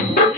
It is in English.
Thank you.